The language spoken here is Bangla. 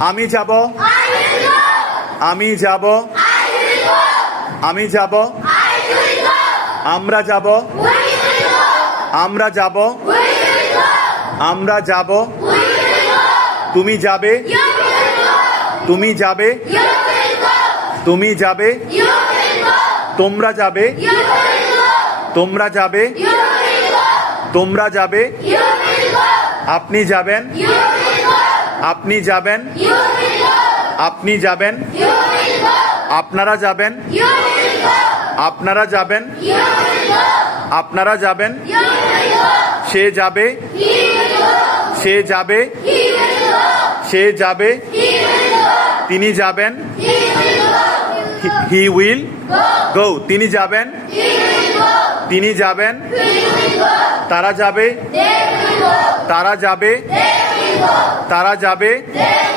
আমি যাব, আমি যাব, আমি যাব, আমরা যাব, আমরা যাব, আমরা যাব, তুমি যাবে, তুমি যাবে, তুমি যাবে, তোমরা যাবে, তোমরা যাবে, তোমরা যাবে, আপনি যাবেন, আপনি যাবেন, আপনি যাবেন, আপনারা যাবেন, আপনারা যাবেন, আপনারা যাবেন, সে যাবে, সে যাবে, সে যাবে, তিনি যাবেন, হি উইল গো, তিনি যাবেন, তিনি যাবেন, তারা যাবে, তারা যাবে, তারা যাবে,